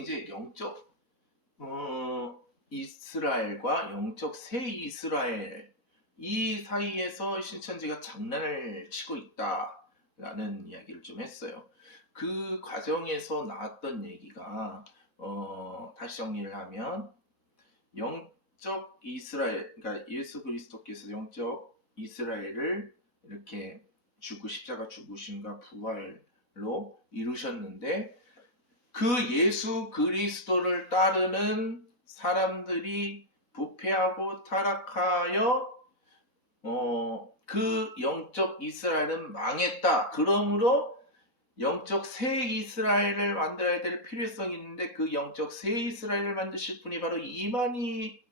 이제 영적 이스라엘과 영적 새 이스라엘 이 사이에서 신천지가 장난을 치고 있다라는 이야기를 좀 했어요. 그 과정에서 나왔던 얘기가 다시 정리를 하면 영적 이스라엘, 그러니까 예수 그리스도께서 영적 이스라엘을 이렇게 십자가 죽으심과 부활로 이루셨는데 그 예수 그리스도를 따르는 사람들이 부패하고 타락하여 그 영적 이스라엘은 망했다. 그러므로 영적 새 이스라엘을 만들어야 될 필요성이 있는데 그 영적 새 이스라엘을 만드실 분이 바로 이만희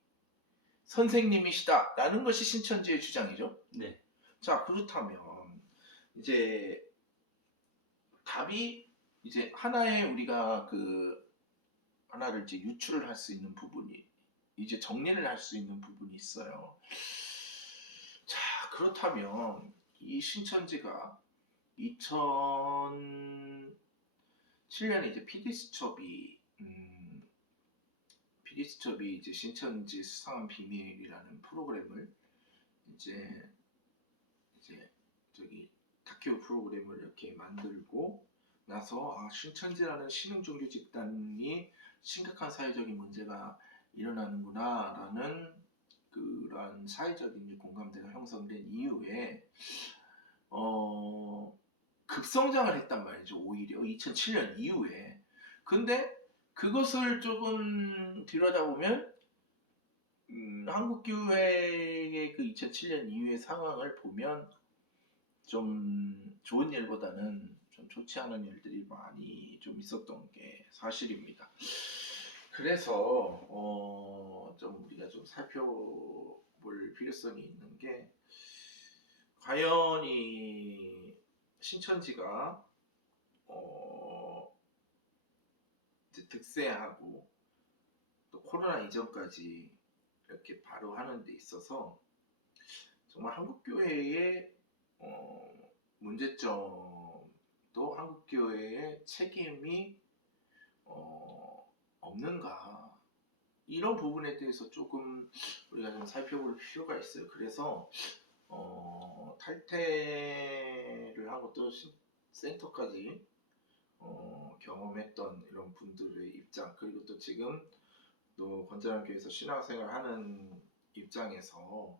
선생님이시다 라는 것이 신천지의 주장이죠. 네. 자, 그렇다면 이제 답이 이제 하나의 우리가 하나를 이제 유출을 할 수 있는 부분이 이제 정리를 할 수 있는 부분이 있어요. 자, 그렇다면 이 신천지가 2007년에 이제 PD수첩이 이제 신천지 수상한 비밀이라는 프로그램을 이제 저기 다큐 프로그램을 이렇게 만들고 나서 신천지라는 신흥 종교 집단이 심각한 사회적인 문제가 일어나는구나라는 그런 사회적인 공감대가 형성된 이후에 급성장을 했단 말이죠. 오히려 2007년 이후에. 근데 그것을 조금 들여다보면 한국교회의 그 2007년 이후의 상황을 보면 좀 좋은 일보다는 좀 좋지 않은 일들이 많이 좀 있었던 게 사실입니다. 그래서 좀 우리가 좀 살펴볼 필요성이 있는 게 과연 이 신천지가 이제 득세하고 또 코로나 이전까지 이렇게 바로 하는 데 있어서 정말 한국교회의 문제점도 한국교회의 책임이 없는가 이런 부분에 대해서 조금 우리가 좀 살펴볼 필요가 있어요. 그래서 탈퇴를 하고 또 센터까지 경험했던 이런 분들의 입장 그리고 또 지금 또 건전한 교회에서 신앙생활 하는 입장에서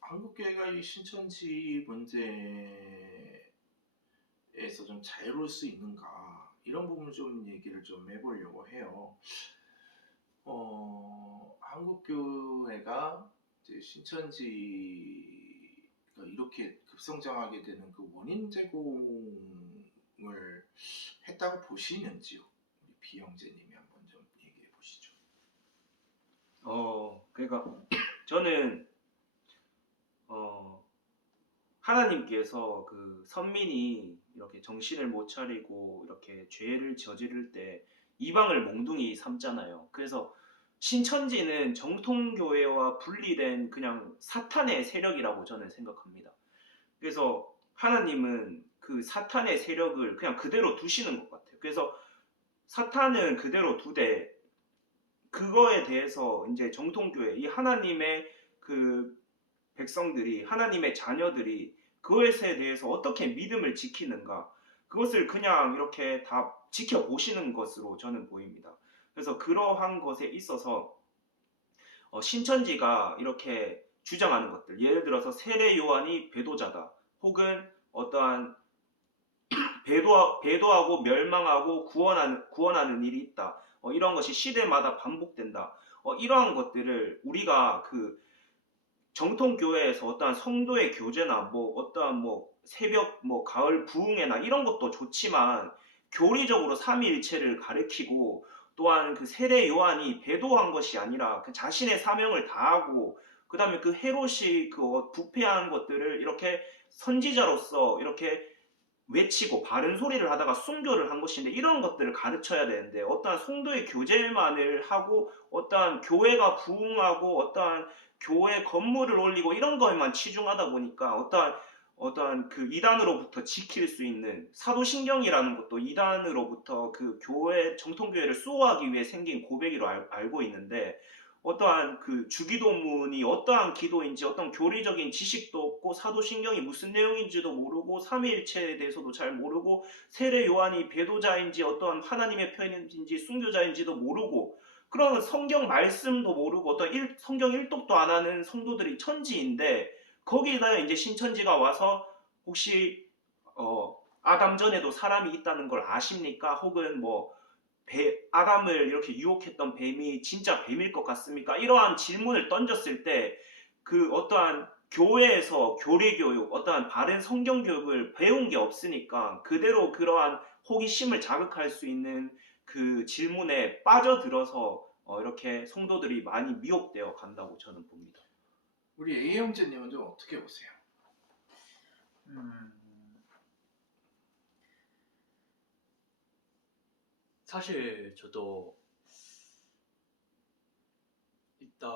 한국교회가 이 신천지 문제에서 좀 자유로울 수 있는가 이런 부분을 좀 얘기를 좀 해보려고 해요. 한국교회가 이제 신천지가 이렇게 급성장하게 되는 그 원인 제공을 했다고 보시는지요? 우리 비영재님이 한번 좀 얘기해 보시죠. 그러니까 저는 하나님께서 그 선민이 이렇게 정신을 못 차리고 이렇게 죄를 저지를 때 이방을 몽둥이 삼잖아요. 그래서 신천지는 정통교회와 분리된 그냥 사탄의 세력이라고 저는 생각합니다. 그래서 하나님은 그 사탄의 세력을 그냥 그대로 두시는 것 같아요. 그래서 사탄은 그대로 두되 그거에 대해서 이제 정통교회, 이 하나님의 그 백성들이, 하나님의 자녀들이 그것에 대해서 어떻게 믿음을 지키는가, 그것을 그냥 이렇게 다 지켜보시는 것으로 저는 보입니다. 그래서 그러한 것에 있어서 신천지가 이렇게 주장하는 것들, 예를 들어서 세례 요한이 배도자다, 혹은 어떠한 배도하고 멸망하고 구원하는 일이 있다, 이런 것이 시대마다 반복된다, 이러한 것들을 우리가 그 정통교회에서 어떠한 성도의 교제나 어떠한 새벽 가을 부흥회나 이런 것도 좋지만 교리적으로 삼위일체를 가리키고 또한 그 세례 요한이 배도한 것이 아니라 그 자신의 사명을 다하고 그 다음에 그 헤롯이 그 부패한 것들을 이렇게 선지자로서 이렇게 외치고 바른 소리를 하다가 순교를 한 것인데, 이런 것들을 가르쳐야 되는데 어떠한 성도의 교제만을 하고 어떠한 교회가 부흥하고 어떠한 교회 건물을 올리고 이런 것에만 치중하다 보니까 어떠한 어떠한 그 이단으로부터 지킬 수 있는 사도신경이라는 것도 이단으로부터 그 교회 정통교회를 수호하기 위해 생긴 고백으로 알고 있는데 어떠한 그 주기도문이 어떠한 기도인지 어떤 교리적인 지식도 없고 사도신경이 무슨 내용인지도 모르고 삼위일체에 대해서도 잘 모르고 세례 요한이 배도자인지 어떠한 하나님의 편인지 순교자인지도 모르고 그런 성경 말씀도 모르고 어떤 성경 일독도 안 하는 성도들이 천지인데 거기에다 이제 신천지가 와서 혹시 아담 전에도 사람이 있다는 걸 아십니까? 혹은 뭐 아담을 이렇게 유혹했던 뱀이 진짜 뱀일 것 같습니까? 이러한 질문을 던졌을 때 그 어떠한 교회에서 교리교육, 어떠한 바른 성경교육을 배운 게 없으니까 그대로 그러한 호기심을 자극할 수 있는 그 질문에 빠져들어서 이렇게 성도들이 많이 미혹되어 간다고 저는 봅니다. 우리 A 형제님은 좀 어떻게 보세요? 사실 저도 일단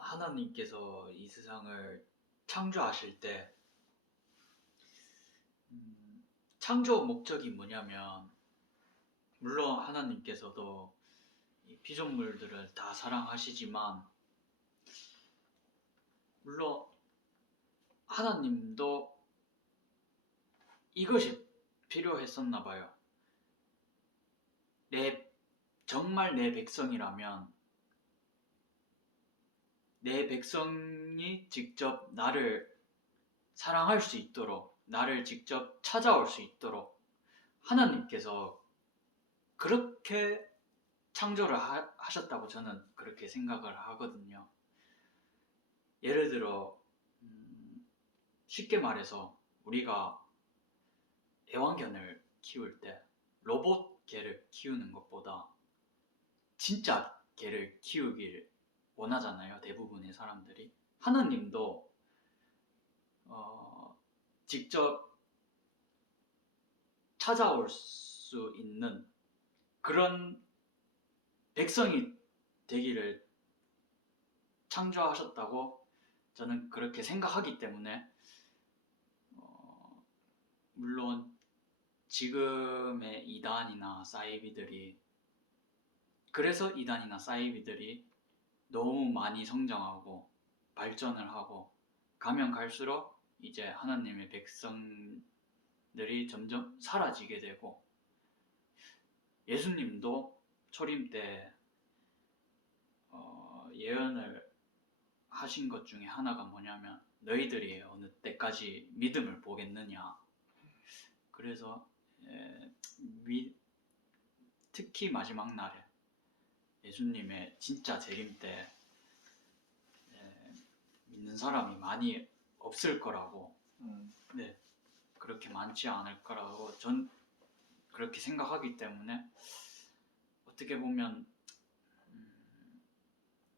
하나님께서 이 세상을 창조하실 때 창조 목적이 뭐냐면 물론 하나님께서도 이 피조물들을 다 사랑하시지만 물론 하나님도 이것이 필요했었나 봐요. 정말 내 백성이라면 내 백성이 직접 나를 사랑할 수 있도록 나를 직접 찾아올 수 있도록 하나님께서 그렇게 창조를 하셨다고 저는 그렇게 생각을 하거든요. 예를 들어 쉽게 말해서 우리가 애완견을 키울 때 로봇 개를 키우는 것보다 진짜 개를 키우길 원하잖아요. 대부분의 사람들이. 하나님도 직접 찾아올 수 있는 그런 백성이 되기를 창조하셨다고 저는 그렇게 생각하기 때문에 물론 지금의 이단이나 사이비들이 그래서 이단이나 사이비들이 너무 많이 성장하고 발전을 하고 가면 갈수록 이제 하나님의 백성들이 점점 사라지게 되고 예수님도 초림 때 예언을 하신 것 중에 하나가 뭐냐면 너희들이 어느 때까지 믿음을 보겠느냐. 그래서 특히 마지막 날에 예수님의 진짜 재림 때 믿는 사람이 많이 없을 거라고 네, 그렇게 많지 않을 거라고 전 그렇게 생각하기 때문에 어떻게 보면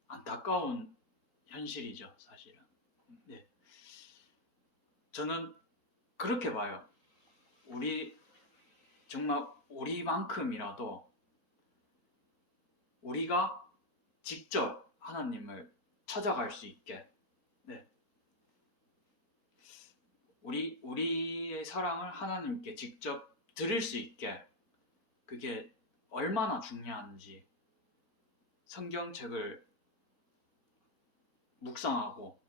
안타까운 현실이죠, 사실은. 네. 저는 그렇게 봐요. 정말 우리만큼이라도 우리가 직접 하나님을 찾아갈 수 있게, 네. 우리의 사랑을 하나님께 직접 드릴 수 있게 그게 얼마나 중요한지 성경책을 묵상하고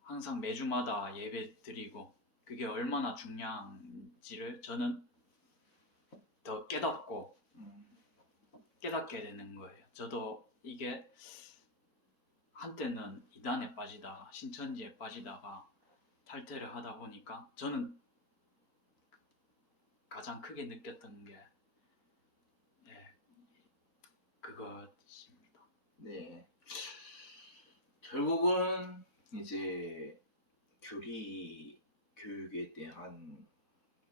항상 매주마다 예배 드리고 그게 얼마나 중요한지를 저는 더 깨닫게 되는 거예요. 저도 이게 한때는 이단에 빠지다가 신천지에 빠지다가 탈퇴를 하다 보니까 저는 가장 크게 느꼈던 게 그것입니다. 네. 결국은 이제 교육에 대한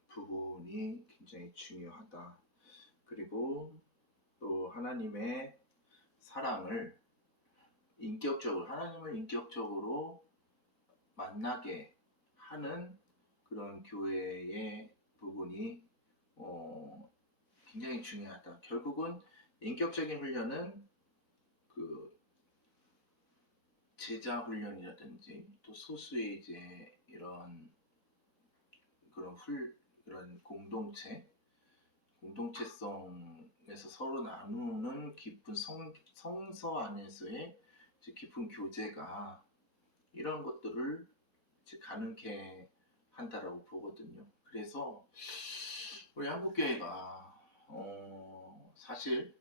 부분이 굉장히 중요하다. 그리고 또 하나님의 사랑을 하나님을 인격적으로 만나게 하는 그런 교회의 부분이 굉장히 중요하다. 결국은 인격적인 훈련은 그 제자 훈련이라든지 또 소수의 이제 이런 그런 공동체성에서 서로 나누는 깊은 성서 안에서의 이제 깊은 교제가 이런 것들을 이제 가능케 한다라고 보거든요. 그래서 우리 한국교회가 사실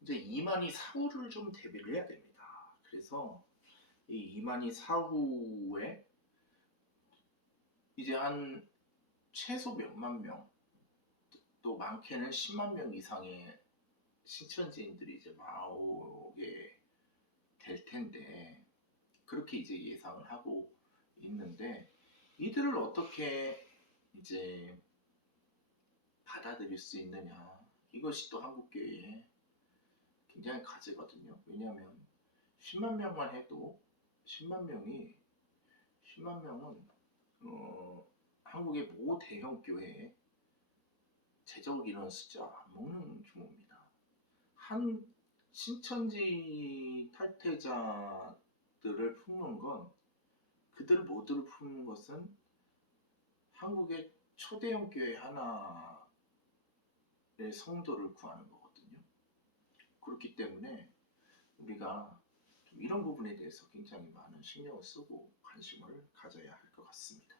이제 이만희 사후를 좀 대비를 해야 됩니다. 그래서 이 이만희 사후에 이제 한 최소 몇만 명, 또 많게는 10만 명 이상의 신천지인들이 이제 나오게 될 텐데, 그렇게 이제 예상을 하고 있는데, 이들을 어떻게 이제 받아들일 수 있느냐, 이것이 또 한국교회의 굉장히 과제거든요. 왜냐하면 10만 명만 해도 10만 명은 한국의 모 대형 교회에 제적 인원 숫자 안 먹는 규모입니다. 한 신천지 탈퇴자들을 품는 건, 그들 모두를 품는 것은 한국의 초대형 교회 하나의 성도를 구하는 거거든요. 그렇기 때문에 우리가 좀 이런 부분에 대해서 굉장히 많은 신경을 쓰고 관심을 가져야 할 것 같습니다.